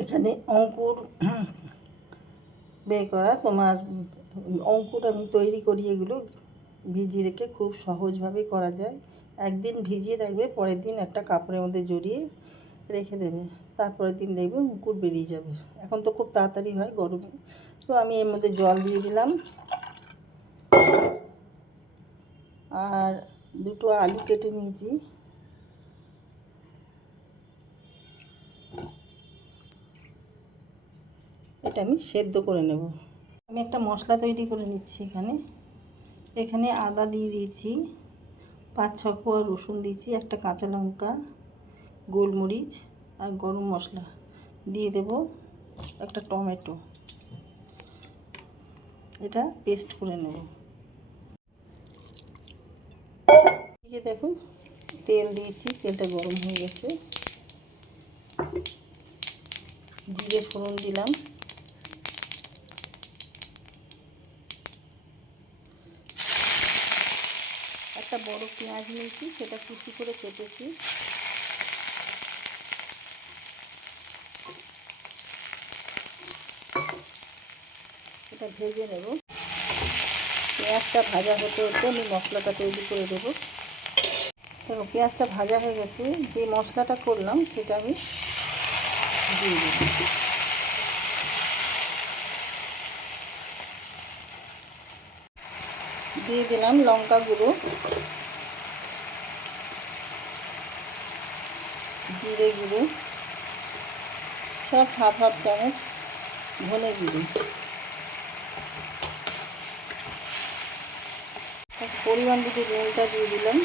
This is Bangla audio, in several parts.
এখানে অঙ্কুর বের করা, তোমার অঙ্কুর আমি তৈরি করি, এগুলো ভিজিয়ে রেখে খুব সহজভাবে করা যায়। একদিন ভিজিয়ে রাখবে, পরের দিন একটা কাপড়ের মধ্যে জড়িয়ে রেখে দেবে, তারপরের দিন দেখবে অঙ্কুর বেরিয়ে যাবে। এখন তো খুব তাড়াতাড়ি হয় গরমে। তো আমি এর মধ্যে জল দিয়ে দিলাম, আর দুটো আলু কেটে নিয়েছি। এটা আমি সেদ্ধ করে নেব। আমি একটা মশলা তৈরি করে নিচ্ছি। এখানে আদা দিয়ে দিয়েছি, 5-6 কোয়া রসুন দিয়েছি, একটা কাঁচা লঙ্কা, গোলমরিচ আর গরম মশলা দিয়ে দেব, একটা টমেটো। এটা পেস্ট করে নেব। দেখো তেল দিয়েছি, তেলটা গরম হয়ে গেছে। জিরে ফোড়ন দিলাম, একটা বড় পেঁয়াজ নিয়েছি, সেটা কুচি করে কেটেছি। এটা ভেজে নেব। পেঁয়াজটা ভাজা হতে হতে আমি মশলাটা তৈরি করে দেবো। দেখো পেঁয়াজটা ভাজা হয়ে গেছে, যে মশলাটা করলাম সেটা আমি দিয়ে দেব। দিয়ে দিলাম লঙ্কা গুঁড়ো, জিরে গুঁড়ো, সব হাফ হাফ চামচ, ধনে গুঁড়ো, পরিমাণ বুঝে নুনটা দিয়ে দিলাম।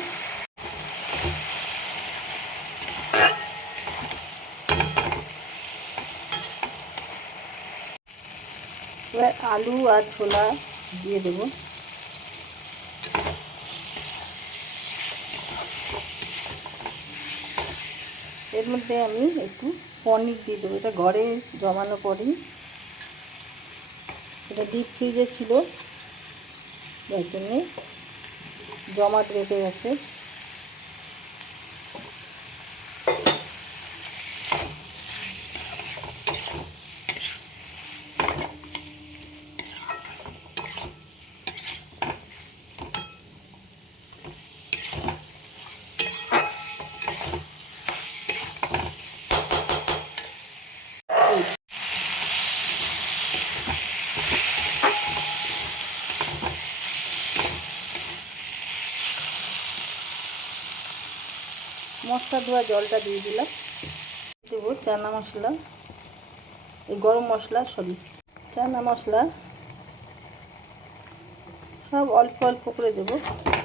এবার আলু আর ছোলা দিয়ে দেবো। এর মধ্যে আমি একটু পনির দিয়ে দেবো। এটা ঘরে জমানো পনির, এটা ডিপ ফ্রিজে ছিল, যার জন্যে জমাট বেঁধে গেছে। মশলা ধোয়া জলটা দিয়ে দিলাম। দেবো চানা মশলা, গরম মশলা, চানা মশলা সব অল্প অল্প করে দেবো,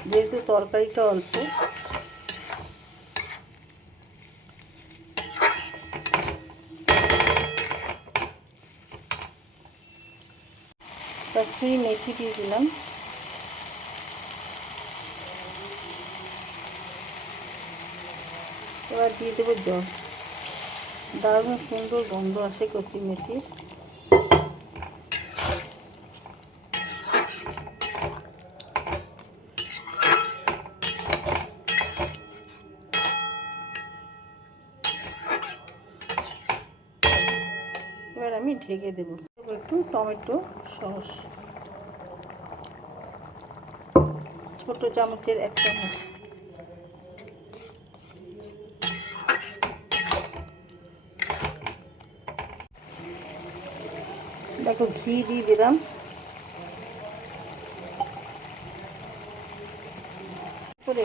যেহেতু তরকারিটা অল্প। কসুরি মেথি দিয়ে দিলাম। এবার দিয়ে দেবো জল। দারুণ সুন্দর গন্ধ আসে কসুরি মেথির। এবার আমি ঢেকে দেবো। একটু টমেটো সস, ছোট চামচের 1 চামচ। দেখো ঘি দিয়ে দিলাম,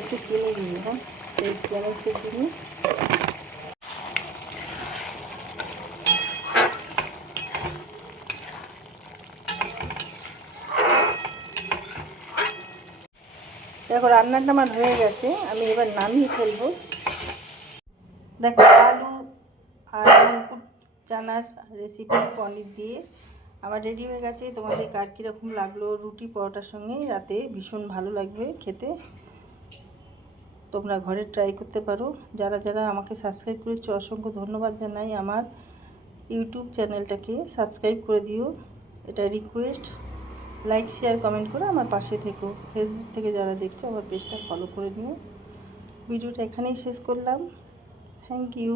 একটু চিনি দিয়ে দিলাম, টেস্ট ব্যালেন্সের জন্য। দেখো রান্নাটা আমার হয়ে গেছে, আমি এবার নামিয়ে ফেলবো। দেখো আলু আর চানার রেসিপি পনির দিয়ে আমার রেডি হয়ে গেছে। তোমাদের কার কীরকম লাগলো? রুটি পরোটার সঙ্গে রাতে ভীষণ ভালো লাগবে খেতে। তোমরা ঘরে ট্রাই করতে পারো। যারা যারা আমাকে সাবস্ক্রাইব করেছো অসংখ্য ধন্যবাদ জানাই। আমার ইউটিউব চ্যানেলটাকে সাবস্ক্রাইব করে দিও, এটা রিকোয়েস্ট। লাইক শেয়ার কমেন্ট করে আমার পাশে থেকো। ফেসবুক থেকে যারা দেখছো আমার পেজটা ফলো করে নিও। ভিডিওটা এখানেই শেষ করলাম। Thank you.